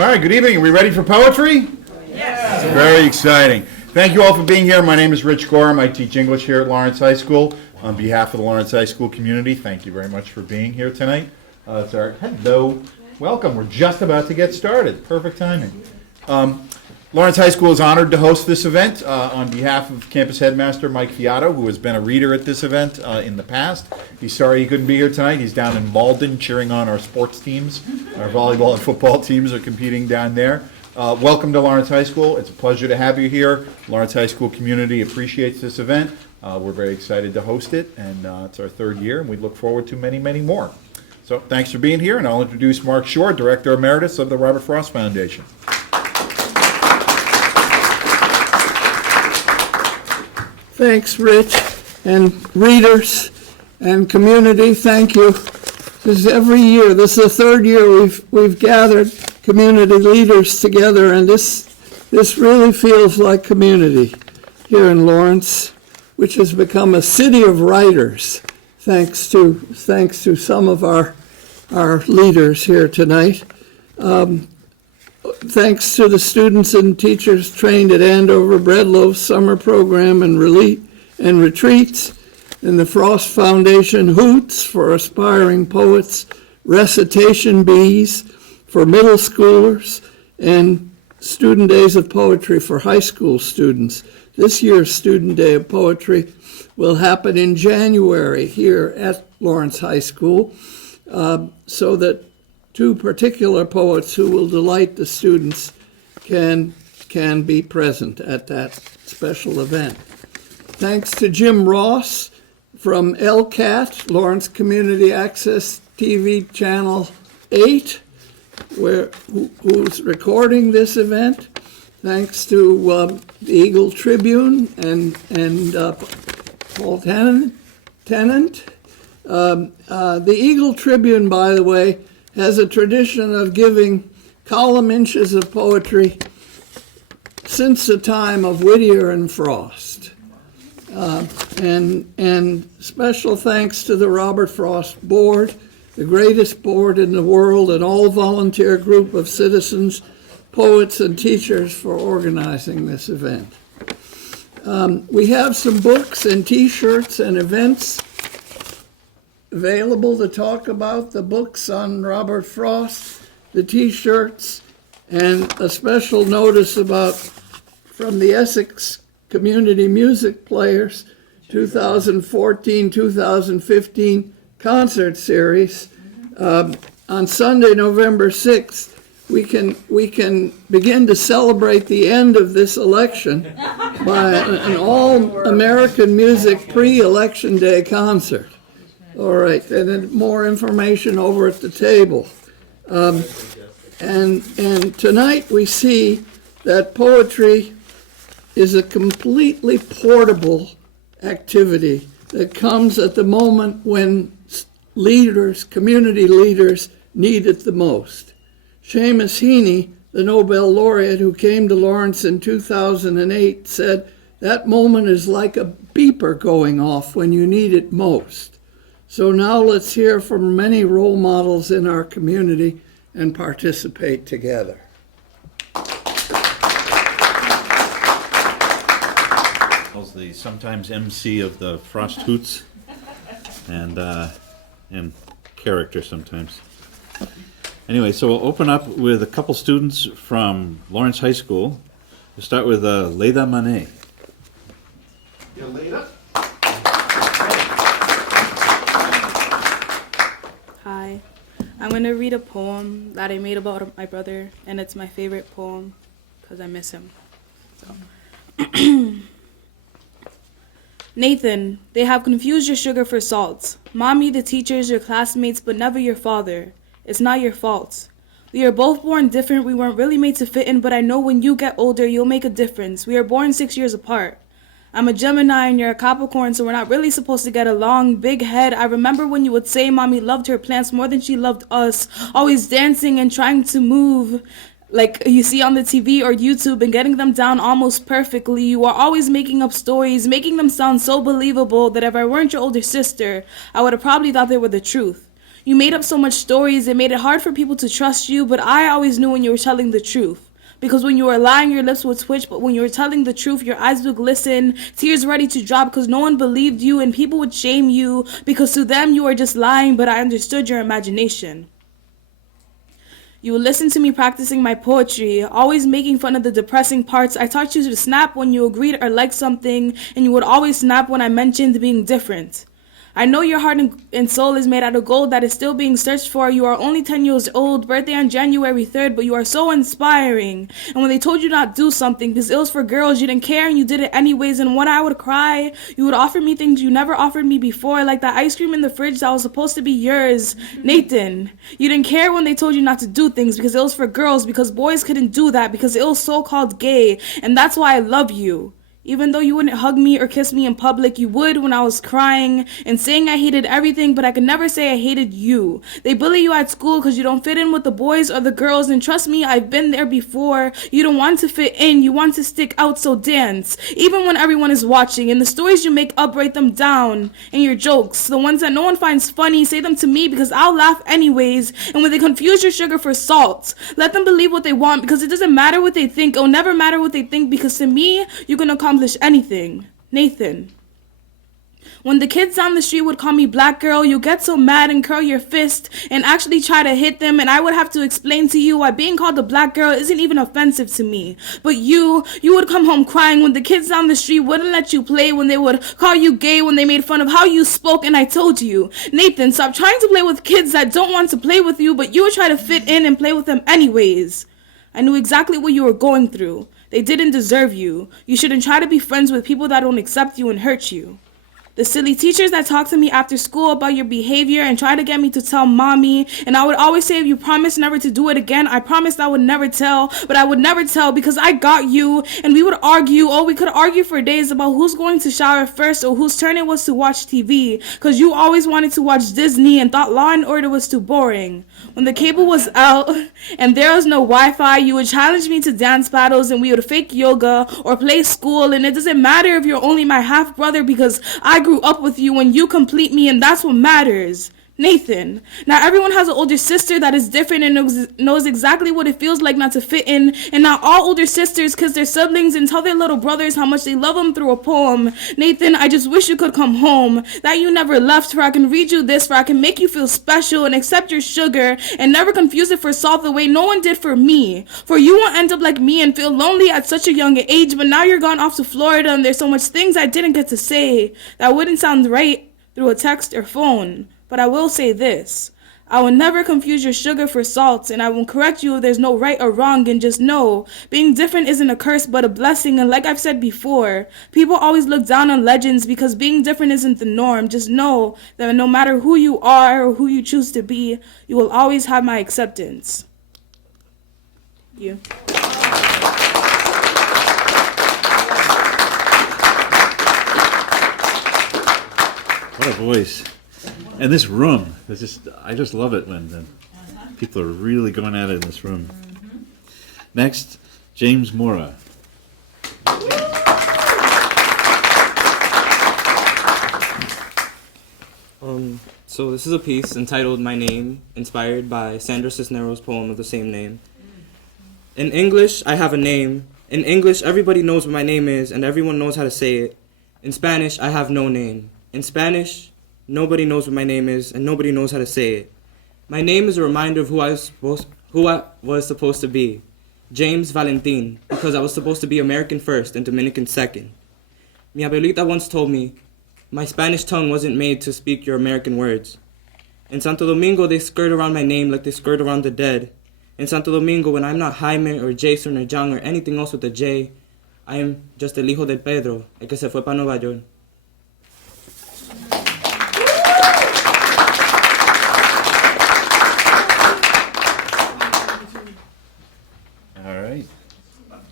All right, good evening. Are we ready for poetry? Yes. It's very exciting. Thank you all for being here. My name is Rich Gorham. I teach English here at Lawrence High School. On behalf of the Lawrence High School community, thank you very much for being here tonight. Hello, welcome. We're just about to get started. Perfect timing. Lawrence High School is honored to host this event on behalf of campus headmaster Mike Fiato, who has been a reader at this event in the past. He's sorry he couldn't be here tonight. He's down in Malden cheering on our sports teams. Our volleyball and football teams are competing down there. Welcome to Lawrence High School. It's a pleasure to have you here. Lawrence High School community appreciates this event. We're very excited to host it, and it's our third year, and we look forward to many, many more. So thanks for being here, and I'll introduce Mark Shore, Director Emeritus of the Robert Frost Foundation. Thanks, Rich, and readers and community, thank you. This is every year. This is the third year we've gathered community leaders together, and this really feels like community here in Lawrence, which has become a city of writers, thanks to some of our leaders here tonight. Thanks to the students and teachers trained at Andover Breadloaf's summer program and retreats, and the Frost Foundation Hoots for aspiring poets, recitation bees for middle schoolers, and student days of poetry for high school students. This year's Student Day of Poetry will happen in January here at Lawrence High School, so that two particular poets who will delight the students can be present at that special event. Thanks to Jim Ross from LCAT, Lawrence Community Access TV Channel 8, who's recording this event. Thanks to the Eagle Tribune and Paul Tennant. The Eagle Tribune, by the way, has a tradition of giving column inches of poetry since the time of Whittier and Frost. And special thanks to the Robert Frost Board, the greatest board in the world, and all volunteer group of citizens, poets, and teachers for organizing this event. We have some books and t-shirts and events available to talk about: the books on Robert Frost, the t-shirts, and a special notice from the Essex Community Music Players 2014-2015 concert series. On Sunday, November 6th, we can begin to celebrate the end of this election by an all-American music pre-election day concert. All right, and then more information over at the table. And tonight we see that poetry is a completely portable activity that comes at the moment when leaders, community leaders, need it the most. Seamus Heaney, the Nobel laureate who came to Lawrence in 2008, said, "That moment is like a beeper going off when you need it most." So now let's hear from many role models in our community and participate together. I was the sometimes MC of the Frost Hoots and character sometimes. Anyway, so we'll open up with a couple students from Lawrence High School. We'll start with Leda Manet. Yeah, Leda. Hi, I'm going to read a poem that I made about my brother, and it's my favorite poem because I miss him. So. Nathan, they have confused your sugar for salt. Mommy, the teachers, your classmates, but never your father. It's not your fault. We are both born different. We weren't really made to fit in, but I know when you get older, you'll make a difference. We are born 6 years apart. I'm a Gemini and you're a Capricorn, so we're not really supposed to get along. Big head. I remember when you would say Mommy loved her plants more than she loved us, always dancing and trying to move like you see on the TV or YouTube and getting them down almost perfectly. You are always making up stories, making them sound so believable that if I weren't your older sister, I would have probably thought they were the truth. You made up so much stories, it made it hard for people to trust you, but I always knew when you were telling the truth. Because when you were lying, your lips would twitch, but when you were telling the truth, your eyes would glisten, tears ready to drop because no one believed you, and people would shame you because to them you were just lying, but I understood your imagination. You would listen to me practicing my poetry, always making fun of the depressing parts. I taught you to snap when you agreed or liked something, and you would always snap when I mentioned being different. I know your heart and soul is made out of gold that is still being searched for. You are only 10 years old, birthday on January 3rd, but you are so inspiring. And when they told you not to do something because it was for girls, you didn't care and you did it anyways. And when I would cry, you would offer me things you never offered me before, like that ice cream in the fridge that was supposed to be yours. Nathan, you didn't care when they told you not to do things because it was for girls, because boys couldn't do that, because it was so-called gay. And that's why I love you. Even though you wouldn't hug me or kiss me in public, you would when I was crying and saying I hated everything, but I could never say I hated you. They bully you at school because you don't fit in with the boys or the girls, and trust me, I've been there before. You don't want to fit in, you want to stick out, so dance. Even when everyone is watching, and the stories you make up, write them down. And your jokes, the ones that no one finds funny, say them to me because I'll laugh anyways. And when they confuse your sugar for salt, let them believe what they want because it doesn't matter what they think. It'll never matter what they think because to me, you can accomplish anything. Nathan. When the kids down the street would call me black girl, you get so mad and curl your fist and actually try to hit them, and I would have to explain to you why being called a black girl isn't even offensive to me. But you would come home crying when the kids down the street wouldn't let you play, when they would call you gay, when they made fun of how you spoke, and I told you, Nathan, stop trying to play with kids that don't want to play with you, but you would try to fit in and play with them anyways. I knew exactly what you were going through. They didn't deserve you. You shouldn't try to be friends with people that don't accept you and hurt you. The silly teachers that talk to me after school about your behavior and try to get me to tell mommy, and I would always say, if you promise never to do it again, I promised I would never tell, but I would never tell because I got you, and we would argue. Oh, we could argue for days about who's going to shower first or whose turn it was to watch TV, because you always wanted to watch Disney and thought Law and Order was too boring. When the cable was out and there was no Wi-Fi, you would challenge me to dance battles and we would fake yoga or play school, and it doesn't matter if you're only my half brother because I grew up with you and you complete me, and that's what matters. Nathan, now everyone has an older sister that is different and knows exactly what it feels like not to fit in, and not all older sisters kiss their siblings and tell their little brothers how much they love them through a poem. Nathan, I just wish you could come home, that you never left, for I can read you this, for I can make you feel special and accept your sugar and never confuse it for salt the way no one did for me. For you won't end up like me and feel lonely at such a young age, but now you're gone off to Florida and there's so much things I didn't get to say that wouldn't sound right through a text or phone. But I will say this, I will never confuse your sugar for salt, and I will correct you if there's no right or wrong, and just know, being different isn't a curse but a blessing, and like I've said before, people always look down on legends because being different isn't the norm. Just know that no matter who you are or who you choose to be, you will always have my acceptance. Thank you. What a voice. And this room, I just love it when people are really going at it in this room. Next, James Mora. So this is a piece entitled My Name, inspired by Sandra Cisneros' poem of the same name. In English, I have a name. In English, everybody knows what my name is, and everyone knows how to say it. In Spanish, I have no name. In Spanish, nobody knows what my name is, and nobody knows how to say it. My name is a reminder of who I was supposed to be. James Valentin, because I was supposed to be American first and Dominican second. Mi abuelita once told me, my Spanish tongue wasn't made to speak your American words. In Santo Domingo, they skirt around my name like they skirt around the dead. In Santo Domingo, when I'm not Jaime or Jason or John or anything else with a J, I am just el hijo del Pedro, el que se fue para Nueva York. All right.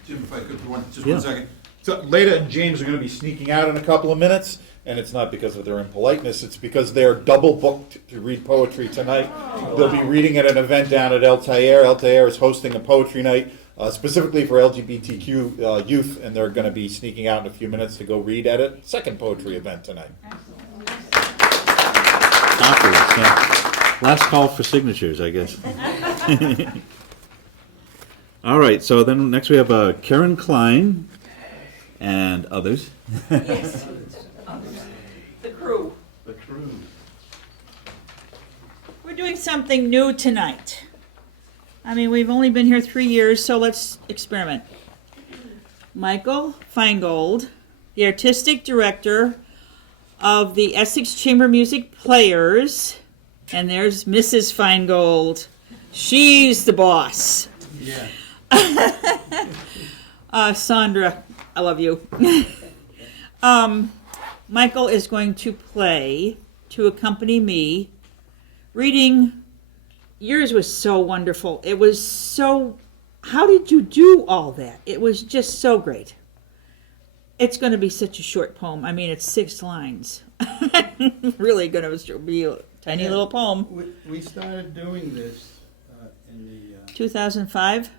Jim, if I could, just 1 second. So Leda and James are going to be sneaking out in a couple of minutes, and it's not because of their impoliteness, it's because they're double booked to read poetry tonight. They'll be reading at an event down at El Taller. El Taller is hosting a poetry night specifically for LGBTQ youth, and they're going to be sneaking out in a few minutes to go read at a second poetry event tonight. Afterwards, yeah. Last call for signatures, I guess. All right, so then next we have Karen Klein and others. Yes. The crew. The crew. We're doing something new tonight. I mean, we've only been here 3 years, so let's experiment. Michael Feingold, the artistic director of the Essex Chamber Music Players, and there's Mrs. Feingold. She's the boss. Yeah. Sandra, I love you. Michael is going to play to accompany me, reading. Yours was so wonderful. It was so. How did you do all that? It was just so great. It's going to be such a short poem. I mean, it's 6 lines. Really going to be a tiny little poem. We started doing this in the 2005?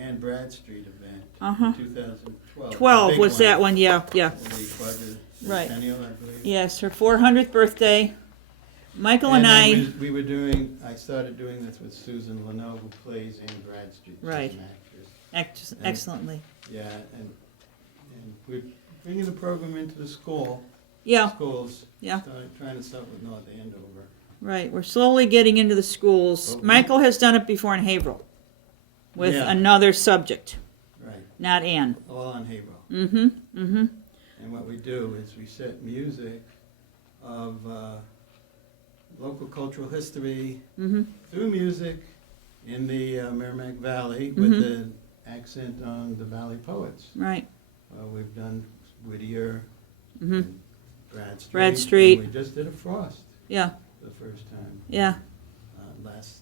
Ann Bradstreet event Uh-huh. in 2012. 12 The was big that one, yeah. The Right. quadricentennial, I believe. Yes, her 400th birthday. Michael and I. then we were doing. I started doing this with Susan Leno, who plays Ann Bradstreet. She's Right. an actress. Excellently. Yeah, and we're bringing the program into the schools. Yeah, Yeah. Trying to start with North Andover. right. We're slowly getting into the schools. Michael has done it before in Haverhill with Yeah. another subject, Right. not Ann. All on Haverhill. Mm-hmm. Mm-hmm. And what we do is we set music of local cultural history Mm-hmm. through music in the Merrimack Valley Mhm. with the accent on the Valley poets. Right. We've done Whittier, Mm-hmm. and Bradstreet. Bradstreet. And we just did a Frost Yeah. for the first time Yeah. last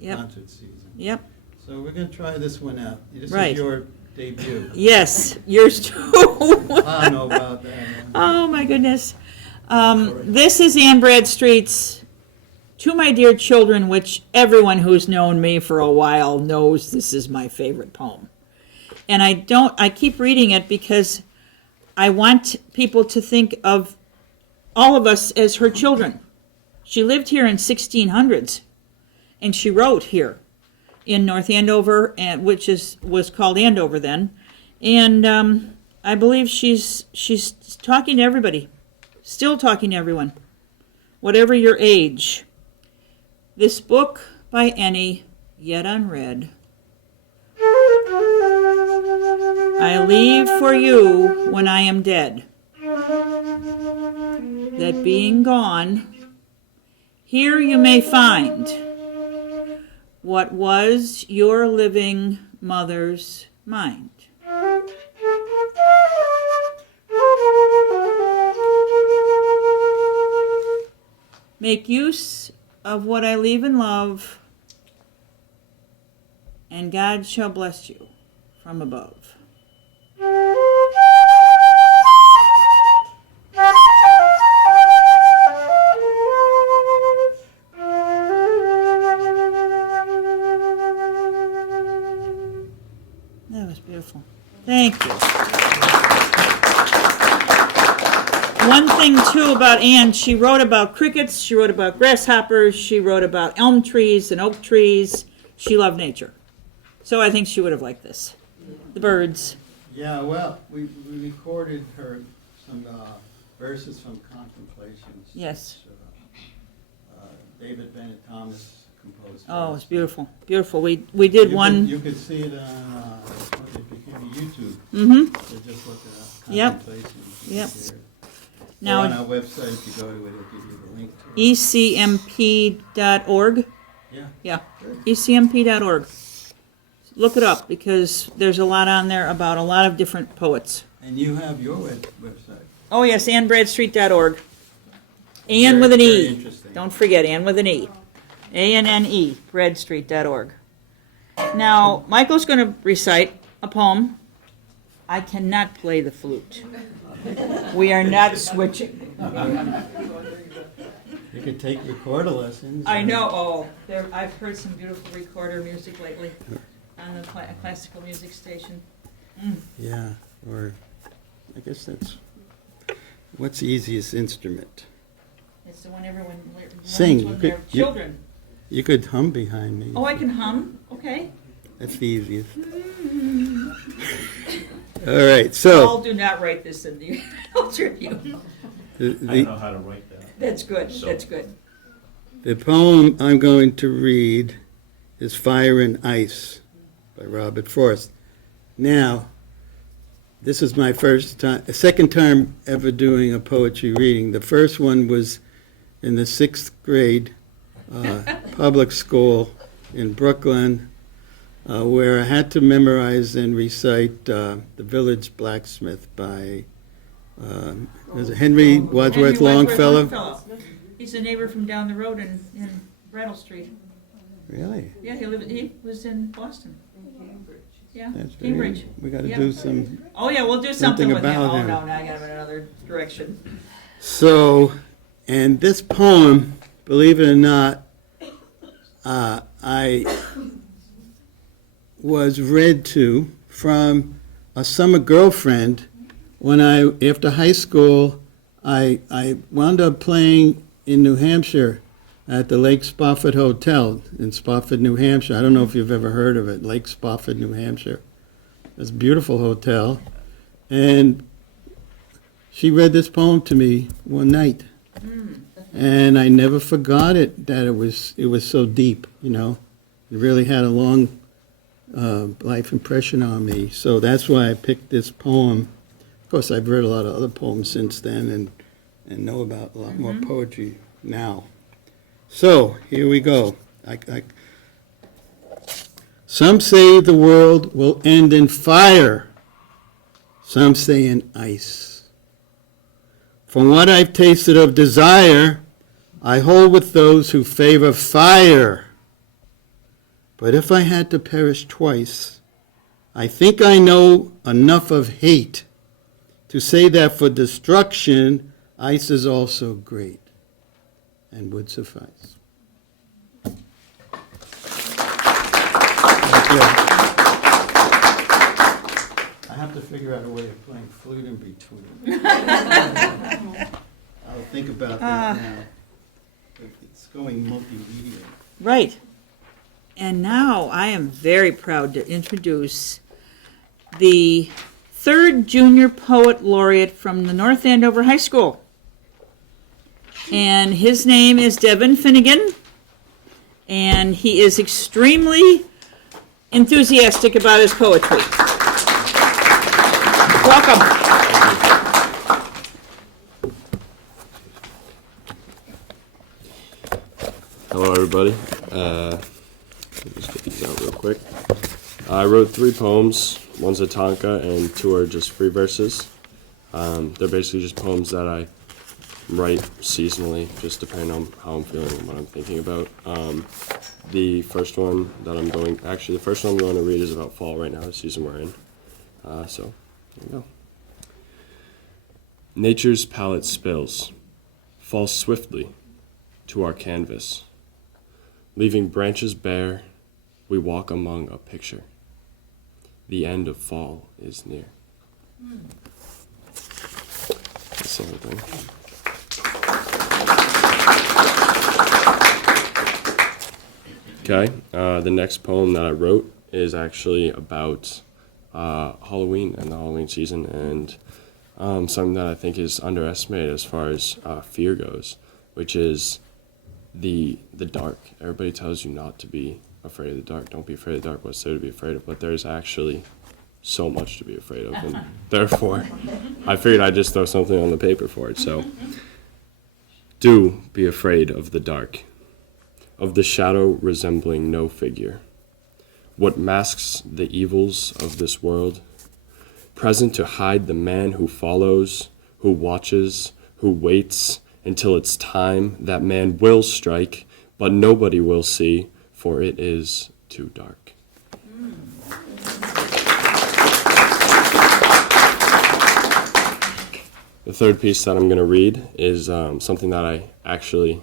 Yep. concert season. Yep. So we're going to try this one out. This Right. is your debut. Yes. Yours too. I don't know about that. Oh my goodness. This is Ann Bradstreet's To My Dear Children, which everyone who's known me for a while knows this is my favorite poem. And I keep reading it because I want people to think of all of us as her children. She lived here in 1600s, and she wrote here in North Andover, and which was called Andover then. And I believe she's talking to everybody, still talking to everyone, whatever your age. This book by Annie, yet unread, I leave for you when I am dead, that being gone, here you may find what was your living mother's mind. Make use of what I leave in love, and God shall bless you from above. That was beautiful. Thank you. One thing, too, about Anne, she wrote about crickets, she wrote about grasshoppers, she wrote about elm trees and oak trees. She loved nature. So I think she would have liked this. The birds. Yeah, well, we recorded her some verses from Contemplations. Yes. Which, David Bennett Thomas composed. Oh, for it's us. beautiful. Beautiful. We did one. You could see it on it became a YouTube. Mm-hmm. So just look it up. Yep. Contemplations. Yep. Now, on Now, our website, if you go to it, it'll give you the link to it. ecmp.org. Yeah. Yeah, ecmp.org. Look it up because there's a lot on there about a lot of different poets. And you have your website. Oh, yes, AnnBradstreet.org. Ann Very- with an very E. interesting. Don't forget, Ann with an E. ANNE, Bradstreet.org. Now, Michael's going to recite a poem. I cannot play the flute. We are not switching. You could take recorder lessons. I know. Oh, I've heard some beautiful recorder music lately on the classical music station. Yeah, or I guess that's what's the easiest instrument? It's the one everyone learns Sing. when You they're could- you- children. You could hum behind me. Oh, I can hum? Okay. That's the easiest. All right, so Paul, do not write this in the Tribune. the, how to write that. That's good, that's good. the poem I'm going to read is Fire and Ice by Robert Frost. Now, this is my second time ever doing a poetry reading. The first one was in the 6th grade public school in Brooklyn, where I had to memorize and recite The Village Blacksmith by was it Henry Wadsworth Longfellow. He's a neighbor from down the road in Brattle Street. Really? Yeah, he was in Boston. Yeah, That's Cambridge. We got to Yeah. do some. Oh, yeah, we'll do Something something with him. about Oh, him. no, now I got him in another direction. So, and this poem, believe it or not, I was read to from a summer girlfriend when after high school, I wound up playing in New Hampshire at the Lake Spofford Hotel in Spofford, New Hampshire. I don't know if you've ever heard of it, Lake Spofford, New Hampshire. It's a beautiful hotel. And she read this poem to me one night. And I never forgot it, that it was so deep, you know. It really had a long life impression on me. So that's why I picked this poem. Of course, I've read a lot of other poems since then and know about a lot more poetry now. So, here we go. Some say the world will end in fire. Some say in ice. From what I've tasted of desire, I hold with those who favor fire. But if I had to perish twice, I think I know enough of hate to say that for destruction, ice is also great and would suffice. I have to figure out a way of playing flute in between. I'll think about that now. It's going multimedia. Right. And now I am very proud to introduce the third junior poet laureate from the North Andover High School. And his name is Devin Finnegan. And he is extremely enthusiastic about his poetry. Welcome. Hello, everybody. Let me just get these out real quick. I wrote 3 poems. One's a tanka, and 2 are just free verses. They're basically just poems that I write seasonally, just depending on how I'm feeling and what I'm thinking about. The first one I'm going to read is about fall right now, the season we're in. So, here we go. Nature's palette spills, falls swiftly to our canvas. Leaving branches bare, we walk among a picture. The end of fall is near. That's everything. Okay, the next poem that I wrote is actually about Halloween and the Halloween season, and something that I think is underestimated as far as fear goes, which is the dark. Everybody tells you not to be afraid of the dark. Don't be afraid of the dark. What's there to be afraid of? But there's actually so much to be afraid of, and therefore, I figured I'd just throw something on the paper for it. So, do be afraid of the dark, of the shadow resembling no figure. What masks the evils of this world, present to hide the man who follows, who watches, who waits until it's time. That man will strike, but nobody will see, for it is too dark. The third piece that I'm going to read is something that I actually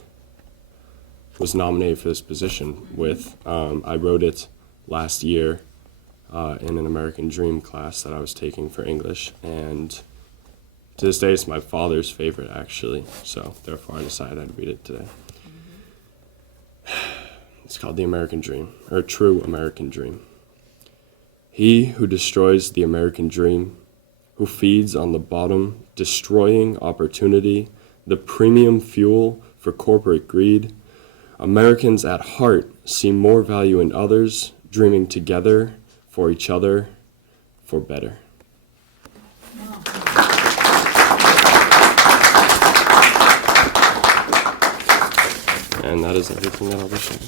was nominated for this position with. I wrote it last year in an American Dream class that I was taking for English, and to this day it's my father's favorite, actually, so therefore I decided I'd read it today. It's called The American Dream, or True American Dream. He who destroys the American dream, who feeds on the bottom, destroying opportunity, the premium fuel for corporate greed. Americans at heart see more value in others, dreaming together, for each other, for better. And that is everything that I'll be sharing.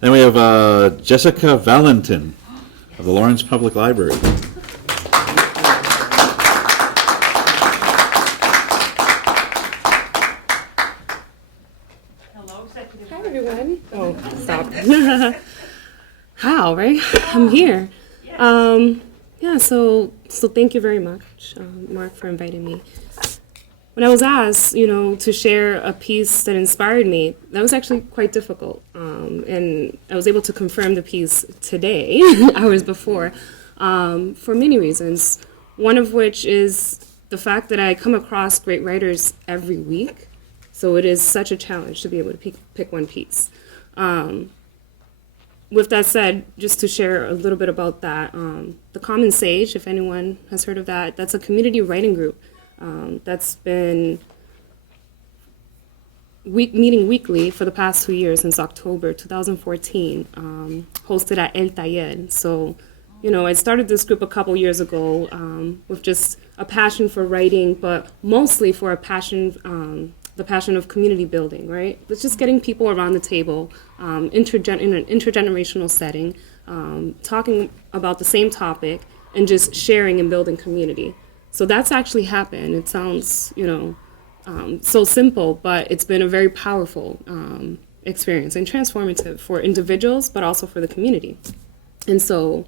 Then we have Jessica Valentin of the Lawrence Public Library. Hi everyone. Oh, stop. How, right? I'm here. Yeah, so thank you very much, Mark, for inviting me. When I was asked, to share a piece that inspired me, that was actually quite difficult. And I was able to confirm the piece today, hours before, for many reasons. One of which is the fact that I come across great writers every week. So it is such a challenge to be able to pick one piece. With that said, just to share a little bit about that, the Common Sage, if anyone has heard of that, that's a community writing group that's been meeting weekly for the past 2 years since October 2014, hosted at El Taller. So, I started this group a couple years ago with just a passion for writing, but mostly for a passion, the passion of community building, right? It's just getting people around the table in an intergenerational setting, talking about the same topic and just sharing and building community. So that's actually happened. It sounds, so simple, but it's been a very powerful experience and transformative for individuals, but also for the community. And so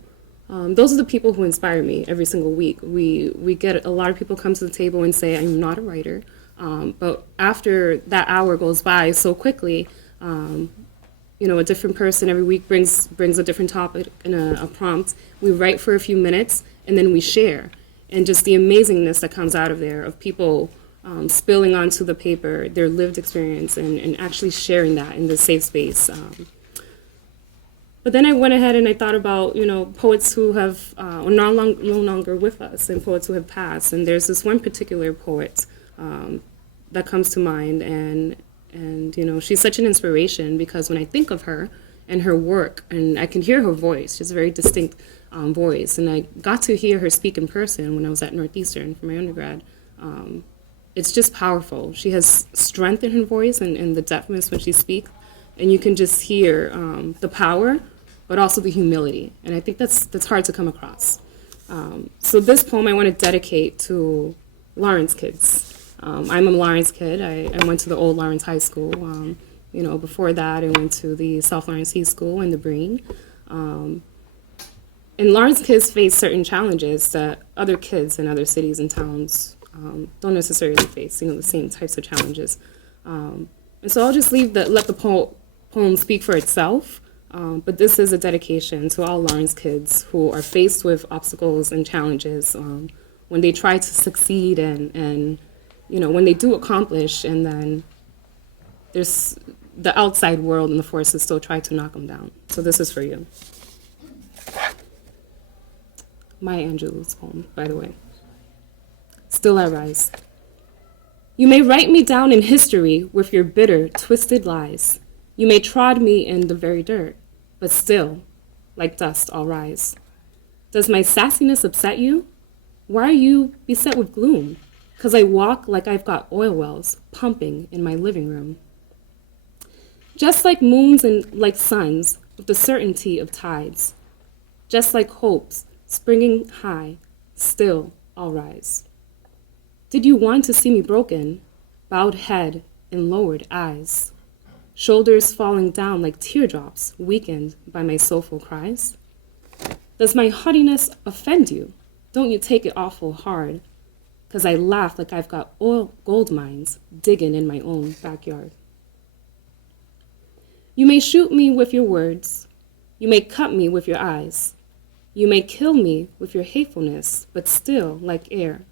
those are the people who inspire me every single week. We get a lot of people come to the table and say, I'm not a writer. But after that hour goes by so quickly, a different person every week brings a different topic and a prompt. We write for a few minutes and then we share. And just the amazingness that comes out of there of people spilling onto the paper their lived experience and actually sharing that in the safe space. But then I went ahead and I thought about, poets who have are no longer with us and poets who have passed. And there's this one particular poet that comes to mind, and she's such an inspiration because when I think of her and her work, and I can hear her voice, she's a very distinct voice, and I got to hear her speak in person when I was at Northeastern for my undergrad. It's just powerful. She has strength in her voice and the depthness when she speaks, and you can just hear the power, but also the humility, and I think that's hard to come across. So this poem I want to dedicate to Lawrence kids. I'm a Lawrence kid. I went to the old Lawrence High School. Before that, I went to the South Lawrence High School in the Breen. And Lawrence kids face certain challenges that other kids in other cities and towns don't necessarily face, the same types of challenges. And so I'll just let the poem speak for itself. But this is a dedication to all Lawrence kids who are faced with obstacles and challenges when they try to succeed and when they do accomplish, and then there's the outside world and the forces still try to knock them down. So this is for you. Maya Angelou's poem, by the way. Still I rise. You may write me down in history with your bitter, twisted lies. You may trod me in the very dirt, but still, like dust, I'll rise. Does my sassiness upset you? Why are you beset with gloom? 'Cause I walk like I've got oil wells pumping in my living room. Just like moons and like suns, with the certainty of tides. Just like hopes springing high, still I'll rise. Did you want to see me broken, bowed head and lowered eyes? Shoulders falling down like teardrops, weakened by my soulful cries? Does my haughtiness offend you? Don't you take it awful hard? 'Cause I laugh like I've got gold mines digging in my own backyard. You may shoot me with your words. You may cut me with your eyes. You may kill me with your hatefulness, but still, like air,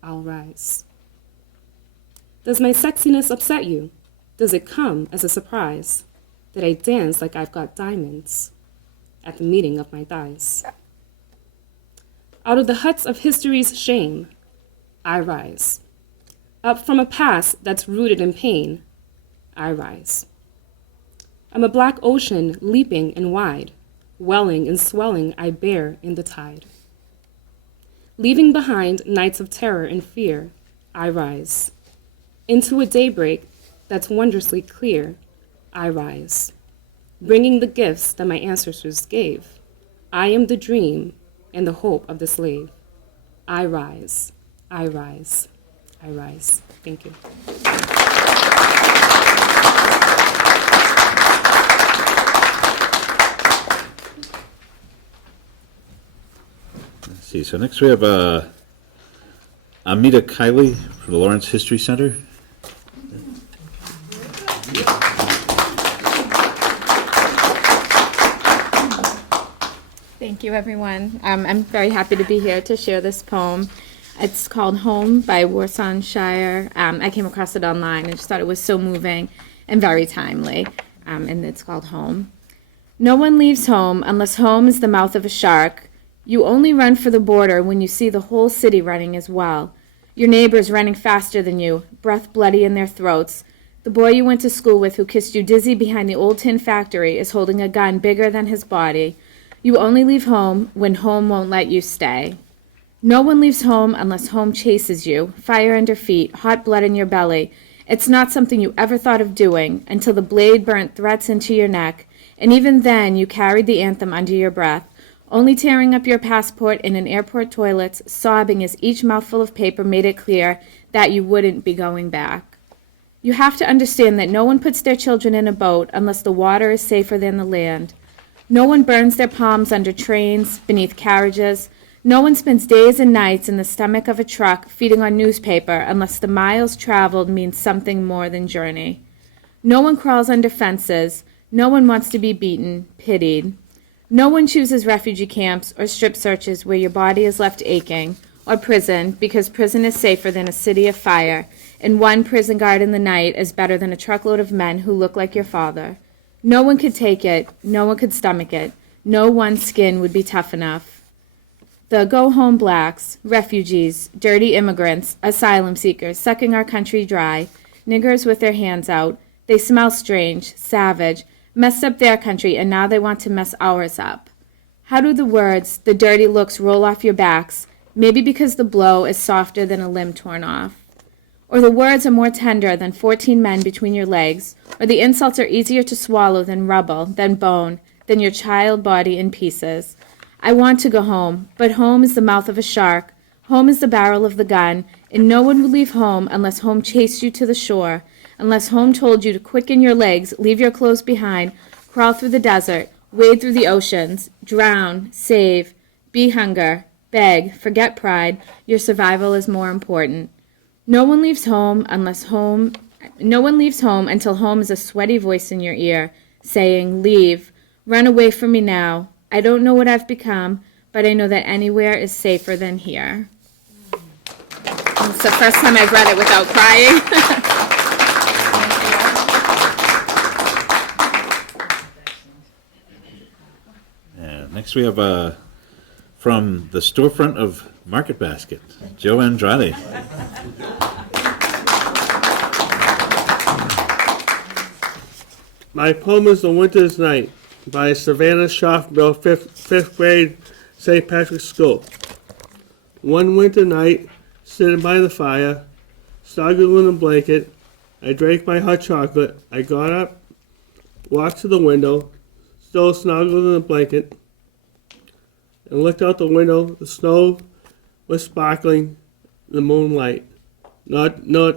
I'll rise. Does my sexiness upset you? Does it come as a surprise that I dance like I've got diamonds at the meeting of my thighs? Out of the huts of history's shame, I rise. Up from a past that's rooted in pain, I rise. I'm a black ocean leaping and wide, welling and swelling I bear in the tide. Leaving behind nights of terror and fear, I rise. Into a daybreak that's wondrously clear, I rise. Bringing the gifts that my ancestors gave, I am the dream and the hope of the slave. I rise, I rise, I rise. Thank you. Let's see, so next we have Amita Kiley from the Lawrence History Center. Thank you, everyone. I'm very happy to be here to share this poem. It's called Home by Warsan Shire. I came across it online and just thought it was so moving and very timely. And it's called Home. No one leaves home unless home is the mouth of a shark. You only run for the border when you see the whole city running as well. Your neighbors running faster than you, breath bloody in their throats. The boy you went to school with who kissed you dizzy behind the old tin factory is holding a gun bigger than his body. You only leave home when home won't let you stay. No one leaves home unless home chases you, fire under feet, hot blood in your belly. It's not something you ever thought of doing until the blade burnt threats into your neck, and even then you carried the anthem under your breath, only tearing up your passport in an airport toilet, sobbing as each mouthful of paper made it clear that you wouldn't be going back. You have to understand that no one puts their children in a boat unless the water is safer than the land. No one burns their palms under trains, beneath carriages. No one spends days and nights in the stomach of a truck feeding on newspaper unless the miles traveled means something more than journey. No one crawls under fences. No one wants to be beaten, pitied. No one chooses refugee camps or strip searches where your body is left aching, or prison because prison is safer than a city of fire, and one prison guard in the night is better than a truckload of men who look like your father. No one could take it. No one could stomach it. No one's skin would be tough enough. The go-home blacks, refugees, dirty immigrants, asylum seekers, sucking our country dry, niggers with their hands out. They smell strange, savage, messed up their country, and now they want to mess ours up. How do the words, the dirty looks roll off your backs, maybe because the blow is softer than a limb torn off? Or the words are more tender than 14 men between your legs, or the insults are easier to swallow than rubble, than bone, than your child body in pieces. I want to go home, but home is the mouth of a shark, home is the barrel of the gun, and no one will leave home unless home chased you to the shore, unless home told you to quicken your legs, leave your clothes behind, crawl through the desert, wade through the oceans, drown, save, be hunger, beg, forget pride, your survival is more important. No one leaves home until home is a sweaty voice in your ear, saying, leave, run away from me now. I don't know what I've become, but I know that anywhere is safer than here. It's the first time I've read it without crying. Next we have from the storefront of Market Basket, Joe Andrade. My poem is The Winter's Night by Savannah Schaffbill, fifth grade, St. Patrick's School. One winter night, sitting by the fire, snuggled in a blanket, I drank my hot chocolate. I got up, walked to the window, still snuggled in a blanket, and looked out the window. The snow was sparkling, the moonlight. Not now,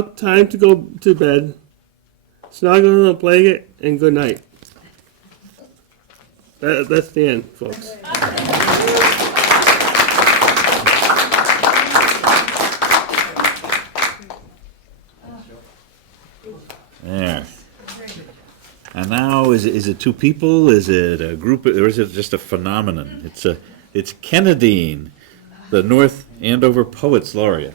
time to go to bed. Snuggle in a blanket and good night. That's the end, folks. There. And now, is it two people? Is it a group, or is it just a phenomenon? It's Kennedine, the North Andover Poets Laureate.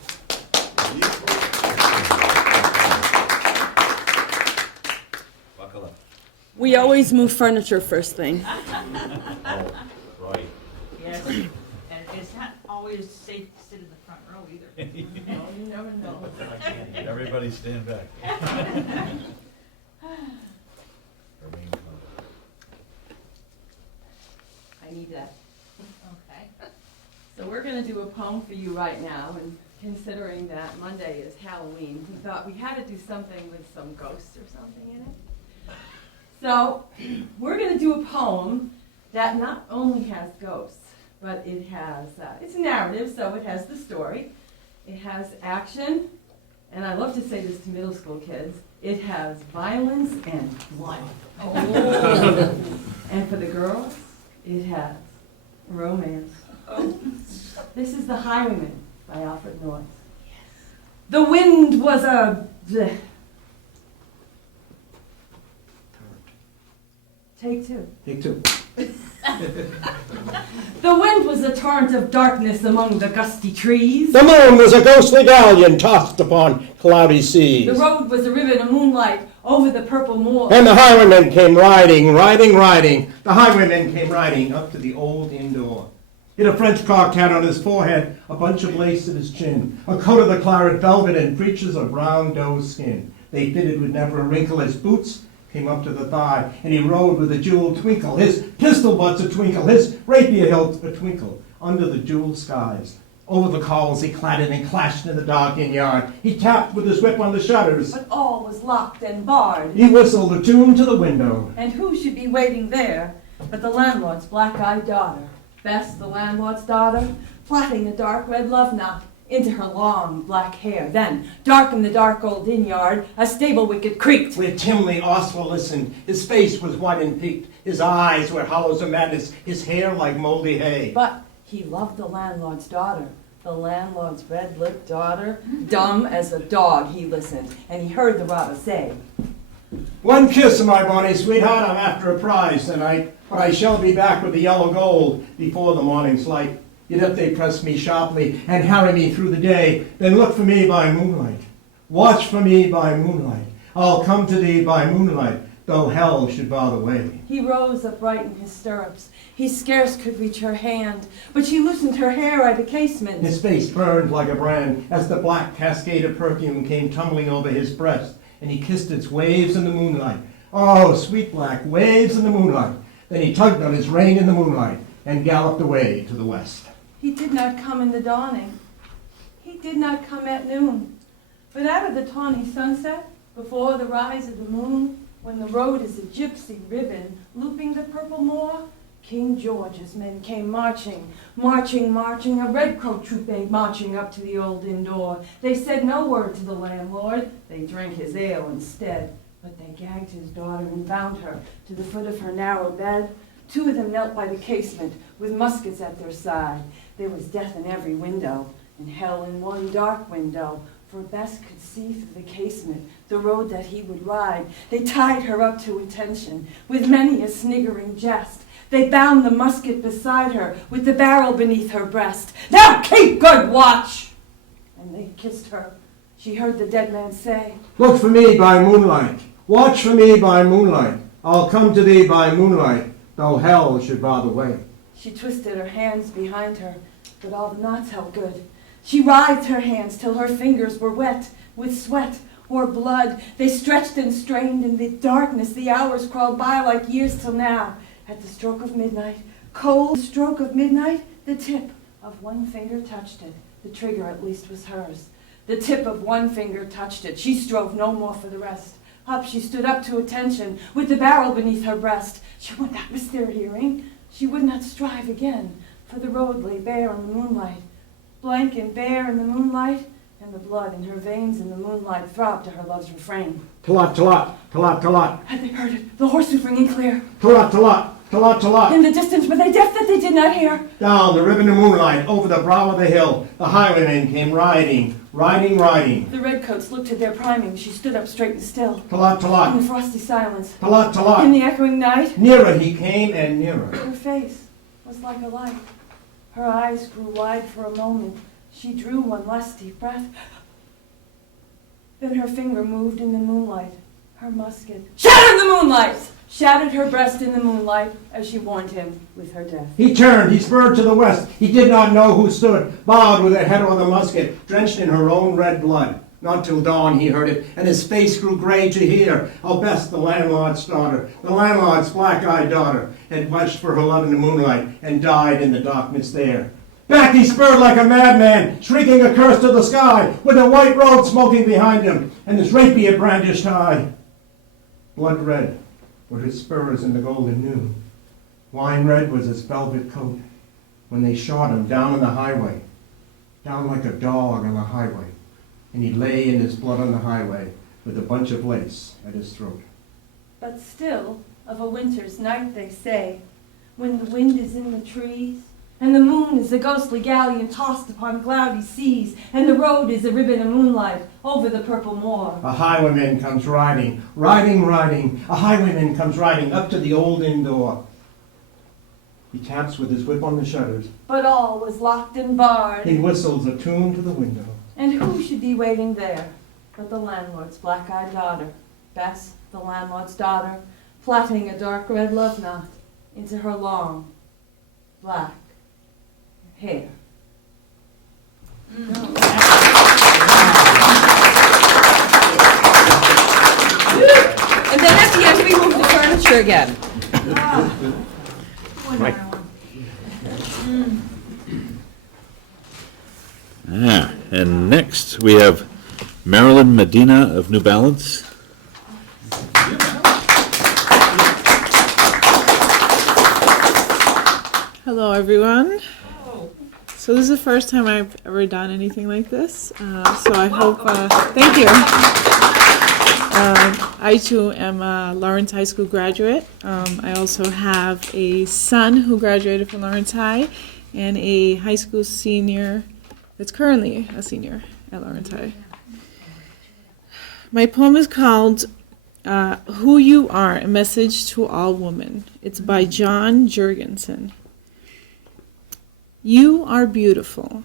We always move furniture first thing. Right. Yes, and it's not always safe to sit in the front row either. No, you never know. Everybody stand back. I need that. Okay. So we're going to do a poem for you right now, and considering that Monday is Halloween, we thought we had to do something with some ghosts or something in it. So we're going to do a poem that not only has ghosts, but it has, it's a narrative, so it has the story, it has action, and I love to say this to middle school kids, it has violence and blood. Oh. And for the girls, it has romance. Oh. This is The Highwayman by Alfred North. Yes. The wind was a... Take two. Take two. The wind was a torrent of darkness among the gusty trees. The moon was a ghostly galleon tossed upon cloudy seas. The road was a ribbon of moonlight over the purple moor. And the highwaymen came riding, riding, riding. The highwaymen came riding up to the old inn door. He had a French cocked hat on his forehead, a bunch of lace at his chin, a coat of the claret velvet, and breeches of brown doe skin. They fitted with never a wrinkle. His boots came up to the thigh, and he rode with a jeweled twinkle, his pistol butts a twinkle, his rapier hilt a twinkle, under the jeweled skies. Over the calls he clattered and clashed in the dark inn yard. He tapped with his whip on the shutters. But all was locked and barred. He whistled a tune to the window. And who should be waiting there but the landlord's black-eyed daughter, Bess, the landlord's daughter, plaiting a dark red love knot into her long black hair. Then, dark in the dark old inn yard, a stable wicket creaked. Where timely Oswald listened, his face was white and peaked, his eyes were hollows of madness, his hair like moldy hay. But he loved the landlord's daughter, the landlord's red-lipped daughter. Dumb as a dog he listened, and he heard the robber say, "One kiss, my bonny sweetheart, I'm after a prize tonight, but I shall be back with the yellow gold before the morning's light. Yet if they press me sharply and harry me through the day, then look for me by moonlight. Watch for me by moonlight. I'll come to thee by moonlight, though hell should bar the way." He rose upright in his stirrups. He scarce could reach her hand, but she loosened her hair at the casement. His face burned like a brand as the black cascade of perfume came tumbling over his breast, and he kissed its waves in the moonlight. Oh, sweet black waves in the moonlight. Then he tugged on his rein in the moonlight and galloped away to the west. He did not come in the dawning. He did not come at noon. But out of the tawny sunset, before the rise of the moon, when the road is a gypsy ribbon looping the purple moor, King George's men came marching, marching, marching, a red crow troop marching up to the old inn door. They said no word to the landlord. They drank his ale instead. But they gagged his daughter and bound her to the foot of her narrow bed. Two of them knelt by the casement with muskets at their side. There was death in every window, and hell in one dark window, for Bess could see through the casement the road that he would ride. They tied her up to attention with many a sniggering jest. They bound the musket beside her with the barrel beneath her breast. "Now keep good watch!" And they kissed her. She heard the dead man say, "Look for me by moonlight. Watch for me by moonlight. I'll come to thee by moonlight, though hell should bar the way." She twisted her hands behind her, but all the knots held good. She writhed her hands till her fingers were wet with sweat or blood. They stretched and strained in the darkness. The hours crawled by like years till now. At the stroke of midnight, cold stroke of midnight, the tip of one finger touched it. The trigger at least was hers. The tip of one finger touched it. She strove no more for the rest. Up she stood up to attention with the barrel beneath her breast. She would not miss their hearing. She would not strive again, for the road lay bare in the moonlight. Blank and bare in the moonlight, and the blood in her veins in the moonlight throbbed to her love's refrain. Talat, talat, talat, talat. Had they heard it? The horse was ringing clear. Talat, talat, talat, talat. In the distance, were they deaf that they did not hear. Down the ribbon of moonlight, over the brow of the hill, the highwaymen came riding, riding, riding. The redcoats looked at their priming. She stood up straight and still. Talat, In talat, the frosty silence. talat, In talat. the echoing night. Nearer he came and nearer. Her face was like a light. Her eyes grew wide for a moment. She drew one last deep breath. Then her finger moved in the moonlight. Her musket shattered the moonlight! Shattered her breast in the moonlight as she warned him with her death. He turned, he spurred to the west. He did not know who stood, bowed with her head on the musket, drenched in her own red blood. Not till dawn he heard it, and his face grew gray to hear how Bess, the landlord's daughter, the landlord's black-eyed daughter, had watched for her love in the moonlight and died in the darkness there. Back he spurred like a madman, shrieking a curse to the sky, with a white robe smoking behind him, and his rapier brandished high. Blood red were his spurs in the golden noon. Wine red was his velvet coat when they shot him down on the highway, down like a dog on the highway. And he lay in his blood on the highway with a bunch of lace at his throat. But still, of a winter's night, they say, when the wind is in the trees, and the moon is a ghostly galleon tossed upon cloudy seas, and the road is a ribbon of moonlight over the purple moor. A highwayman comes riding, riding, riding. A highwayman comes riding up to the old inn door. He taps with his whip on the shutters. But all was locked and barred. He whistles a tune to the window. And who should be waiting there but the landlord's black-eyed daughter, Bess, the landlord's daughter, plaiting a dark red love knot into her long, black hair. And then at the end we moved the furniture again. Right. And next we have Marilyn Medina of New Balance. Hello, everyone. So this is the first time I've ever done anything like this. So I hope, thank you. I too am a Lawrence High School graduate. I also have a son who graduated from Lawrence High and a high school senior that's currently a senior at Lawrence High. My poem is called Who You Are, A Message to All Women. It's by John Jurgensen. You are beautiful.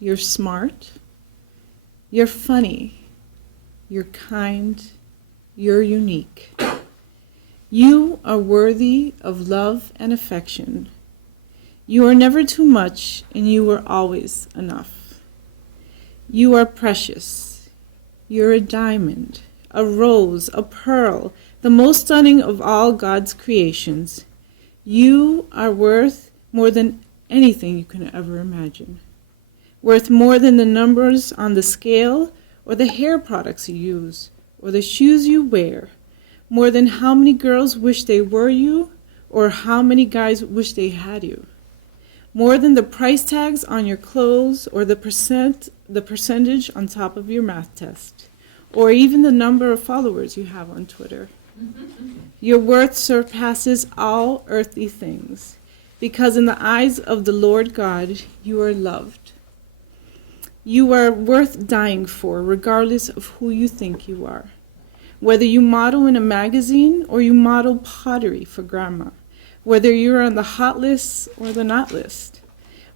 You're smart. You're funny. You're kind. You're unique. You are worthy of love and affection. You are never too much, and you are always enough. You are precious. You're a diamond, a rose, a pearl, the most stunning of all God's creations. You are worth more than anything you can ever imagine. Worth more than the numbers on the scale, or the hair products you use, or the shoes you wear. More than how many girls wish they were you, or how many guys wish they had you. More than the price tags on your clothes, or the percentage on top of your math test, or even the number of followers you have on Twitter. Your worth surpasses all earthly things, because in the eyes of the Lord God, you are loved. You are worth dying for, regardless of who you think you are. Whether you model in a magazine or you model pottery for grandma. Whether you're on the hot list or the not list.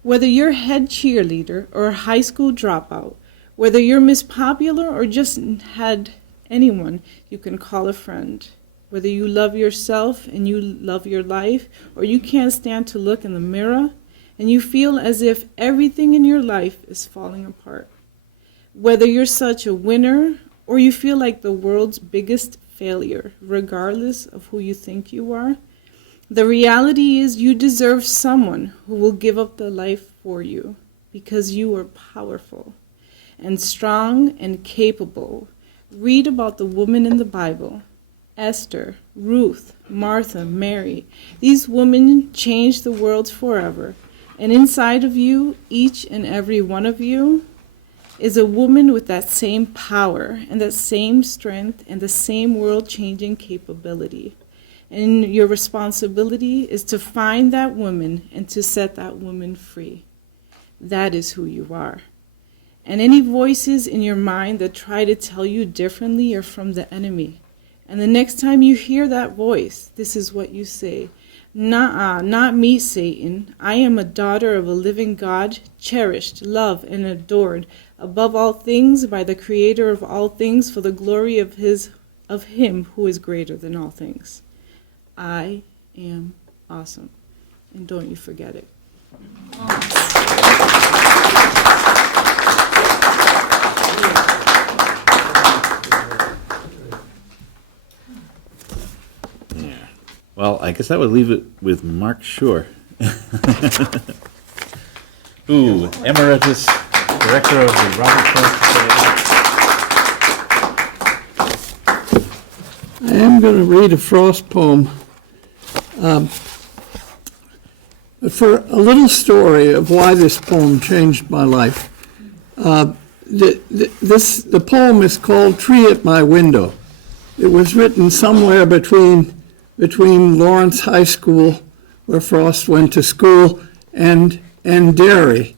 Whether you're head cheerleader or a high school dropout. Whether you're Miss Popular or just had anyone you can call a friend. Whether you love yourself and you love your life, or you can't stand to look in the mirror and you feel as if everything in your life is falling apart. Whether you're such a winner or you feel like the world's biggest failure, regardless of who you think you are, the reality is you deserve someone who will give up their life for you, because you are powerful and strong and capable. Read about the women in the Bible. Esther, Ruth, Martha, Mary. These women changed the world forever. And inside of you, each and every one of you, is a woman with that same power and that same strength and the same world-changing capability. And your responsibility is to find that woman and to set that woman free. That is who you are. And any voices in your mind that try to tell you differently are from the enemy. And the next time you hear that voice, this is what you say. Nuh-uh, not me, Satan. I am a daughter of a living God, cherished, loved, and adored above all things by the Creator of all things for the glory of Him who is greater than all things. I am awesome. And don't you forget it. Well, I guess that would leave it with Mark Shore. Ooh, Emeritus Director of the Robert Frost Society. I am going to read a Frost poem. But for a little story of why this poem changed my life. The poem is called Tree at My Window. It was written somewhere between Lawrence High School, where Frost went to school, and Derry,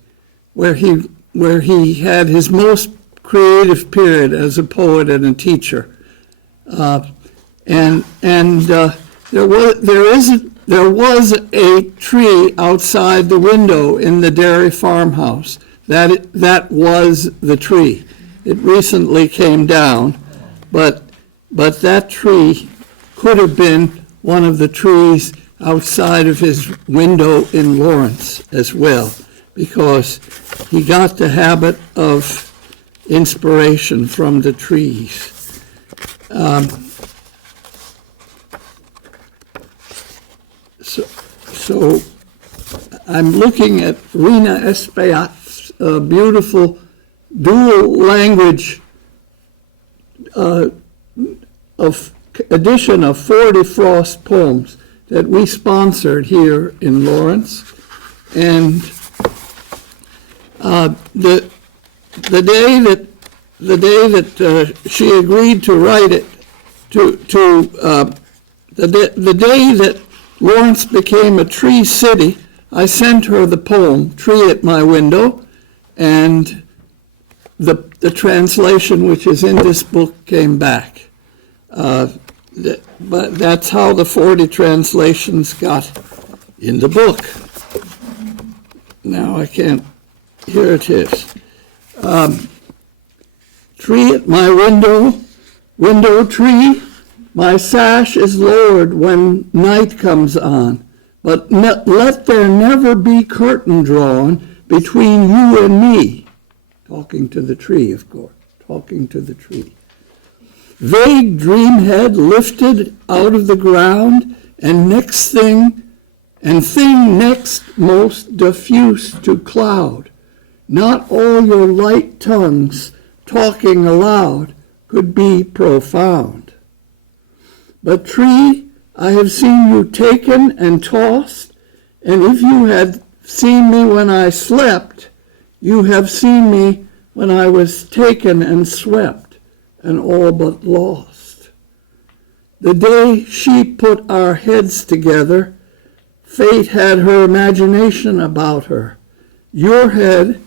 where he had his most creative period as a poet and a teacher. There was a tree outside the window in the Derry farmhouse. That was the tree. It recently came down, but that tree could have been one of the trees outside of his window in Lawrence as well, because he got the habit of inspiration from the trees. So I'm looking at Rena Espaillat's beautiful dual language edition of 40 Frost poems that we sponsored here in Lawrence. And the day that she agreed to write it, the day that Lawrence became a tree city, I sent her the poem, Tree at My Window, and the translation, which is in this book, came back. But that's how the 40 translations got in the book. Now I can't, here it is. Tree at my window, window tree, my sash is lowered when night comes on, but let there never be curtain drawn between you and me. Talking to the tree, of course, talking to the tree. Vague dream head lifted out of the ground, and thing next most diffuse to cloud. Not all your light tongues talking aloud could be profound. But tree, I have seen you taken and tossed, and if you had seen me when I slept, you have seen me when I was taken and swept, and all but lost. The day she put our heads together, fate had her imagination about her. Your head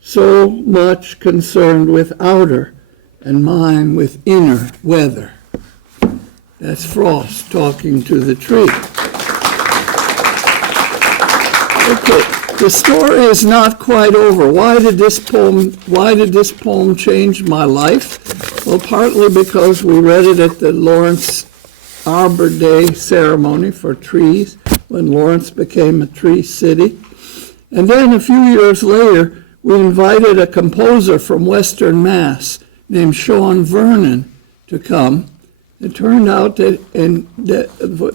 so much concerned with outer, and mine with inner weather. That's Frost talking to the tree. Okay, the story is not quite over. Why did this poem change my life? Well, partly because we read it at the Lawrence Arbor Day ceremony for trees, when Lawrence became a tree city. And then a few years later, we invited a composer from Western Mass named Sean Vernon to come. It turned out that in the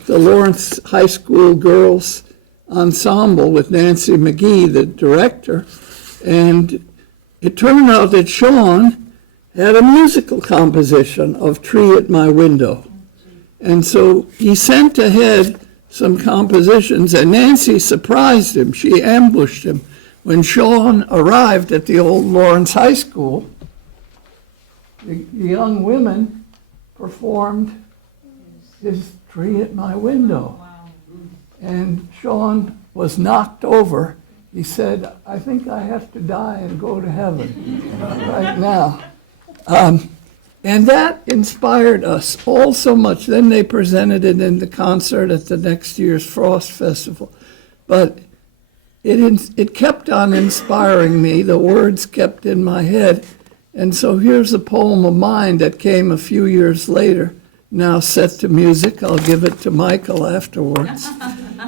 Lawrence High School Girls Ensemble with Nancy McGee, the director, and it turned out that Sean had a musical composition of Tree at My Window. And so he sent ahead some compositions, and Nancy surprised him. She ambushed him. When Sean arrived at the old Lawrence High School, the young women performed his tree at my window. And Sean was knocked over. He said, I think I have to die and go to heaven right now. And that inspired us all so much. Then they presented it in the concert at the next year's Frost Festival. But it kept on inspiring me. The words kept in my head. And so here's a poem of mine that came a few years later, now set to music. I'll give it to Michael afterwards.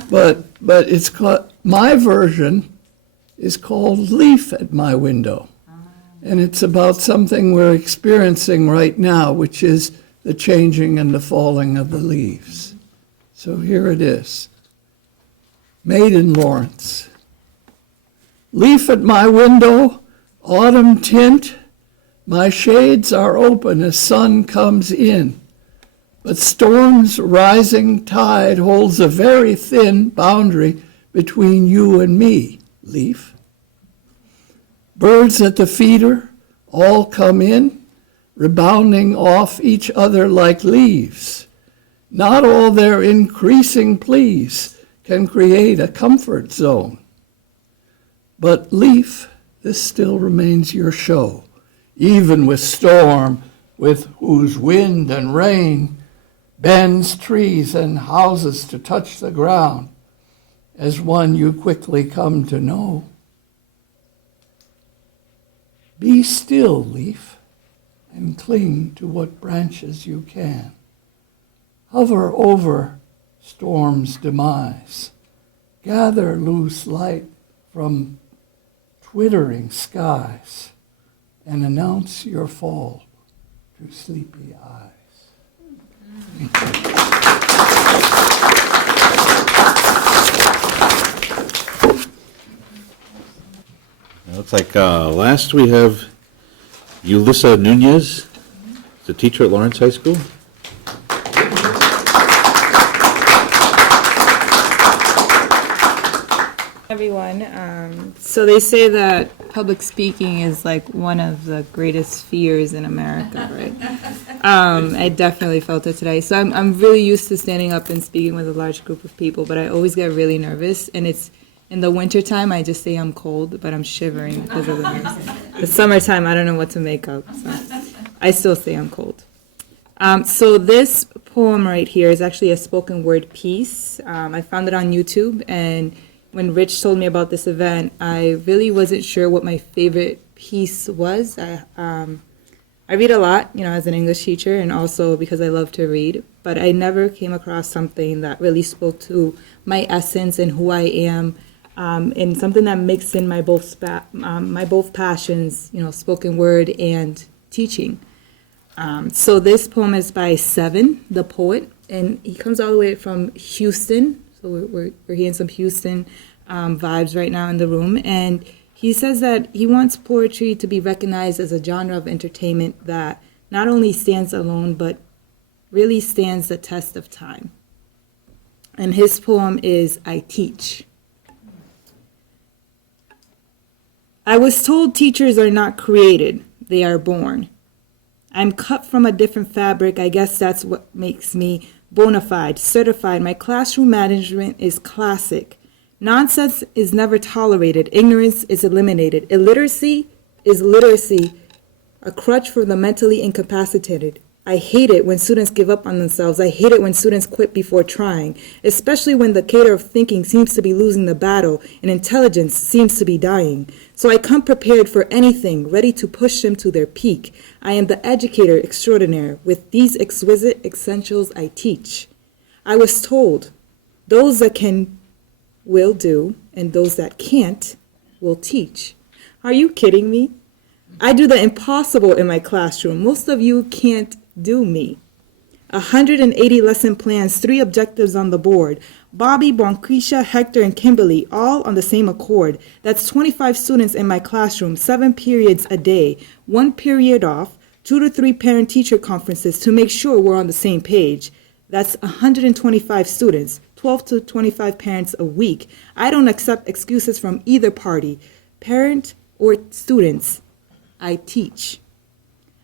But it's called, my version is called Leaf at My Window. And it's about something we're experiencing right now, which is the changing and the falling of the leaves. So here it is. Made in Lawrence. Leaf at my window, autumn tint, my shades are open as sun comes in. But storm's rising tide holds a very thin boundary between you and me, leaf. Birds at the feeder all come in, rebounding off each other like leaves. Not all their increasing pleas can create a comfort zone. But leaf, this still remains your show, even with storm, with whose wind and rain bends trees and houses to touch the ground, as one you quickly come to know. Be still, leaf, and cling to what branches you can. Hover over storm's demise. Gather loose light from twittering skies and announce your fall to sleepy eyes. It looks like last we have Yulissa Nunez, the teacher at Lawrence High School. Everyone. So they say that public speaking is like one of the greatest fears in America, right? I definitely felt it today. So I'm really used to standing up and speaking with a large group of people, but I always get really nervous. And it's in the wintertime, I just say I'm cold, but I'm shivering because of the nerves. The summertime, I don't know what to make up. So I still say I'm cold. So this poem right here is actually a spoken word piece. I found it on YouTube, and when Rich told me about this event, I really wasn't sure what my favorite piece was. I read a lot, as an English teacher, and also because I love to read, but I never came across something that really spoke to my essence and who I am, and something that mixed in my both passions, spoken word and teaching. So this poem is by Seven, the poet, and he comes all the way from Houston. So we're hearing some Houston vibes right now in the room. And he says that he wants poetry to be recognized as a genre of entertainment that not only stands alone, but really stands the test of time. And his poem is I Teach. I was told teachers are not created, they are born. I'm cut from a different fabric, I guess that's what makes me bona fide, certified. My classroom management is classic. Nonsense is never tolerated. Ignorance is eliminated. Illiteracy is literacy, a crutch for the mentally incapacitated. I hate it when students give up on themselves. I hate it when students quit before trying, especially when the cadre of thinking seems to be losing the battle and intelligence seems to be dying. So I come prepared for anything, ready to push them to their peak. I am the educator extraordinaire. With these exquisite essentials I teach. I was told, those that can will do, and those that can't will teach. Are you kidding me? I do the impossible in my classroom. Most of you can't do me. 180 lesson plans, 3 objectives on the board. Bobby, Bonquisha, Hector, and Kimberly, all on the same accord. That's 25 students in my classroom, 7 periods a day, 1 period off, 2 to 3 parent-teacher conferences to make sure we're on the same page. That's 125 students, 12 to 25 parents a week. I don't accept excuses from either party, parent or students. I teach.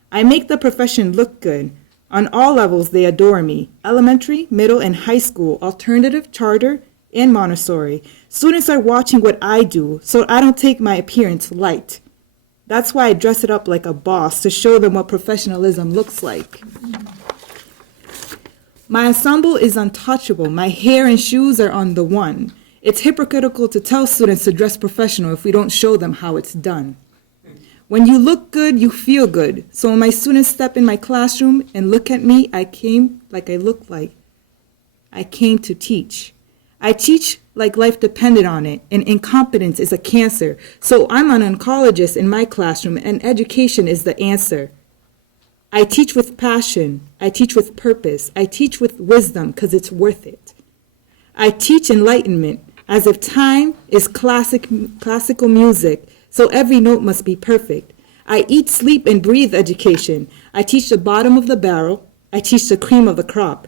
I make the profession look good. On all levels, they adore me. Elementary, middle, and high school, alternative, charter, and Montessori. Students are watching what I do, so I don't take my appearance light. That's why I dress it up like a boss, to show them what professionalism looks like. My ensemble is untouchable. My hair and shoes are on the one. It's hypocritical to tell students to dress professional if we don't show them how it's done. When you look good, you feel good. So when my students step in my classroom and look at me, I came like I look like. I came to teach. I teach like life depended on it, and incompetence is a cancer. So I'm an oncologist in my classroom, and education is the answer. I teach with passion. I teach with purpose. I teach with wisdom because it's worth it. I teach enlightenment as if time is classical music, so every note must be perfect. I eat, sleep, and breathe education. I teach the bottom of the barrel. I teach the cream of the crop.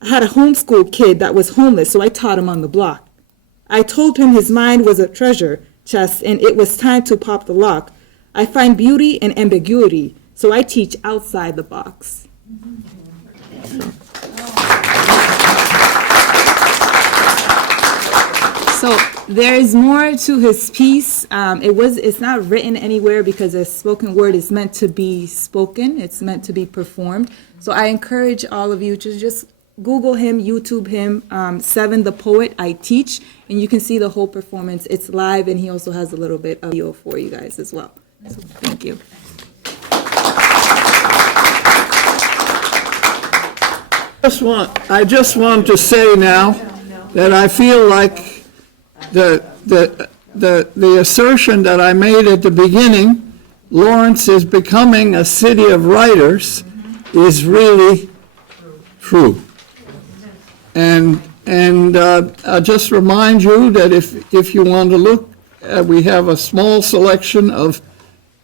I had a homeschool kid that was homeless, so I taught him on the block. I told him his mind was a treasure chest, and it was time to pop the lock. I find beauty in ambiguity, so I teach outside the box. So there is more to his piece. It's not written anywhere because a spoken word is meant to be spoken. It's meant to be performed. So I encourage all of you to just Google him, YouTube him, Seven the Poet, I Teach, and you can see the whole performance. It's live, and he also has a little bit of video for you guys as well. So thank you. I just want to say now that I feel like the assertion that I made at the beginning, Lawrence is becoming a city of writers, is really true. And I'll just remind you that if you want to look, we have a small selection of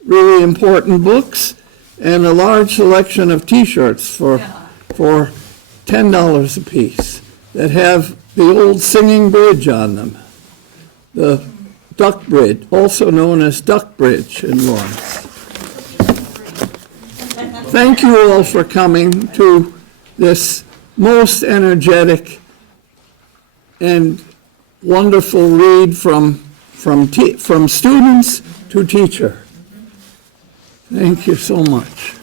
really important books and a large selection of T-shirts for $10 a piece that have the old singing bridge on them. The Duck Bridge, also known as Duck Bridge in Lawrence. Thank you all for coming to this most energetic and wonderful read from students to teacher. Thank you so much.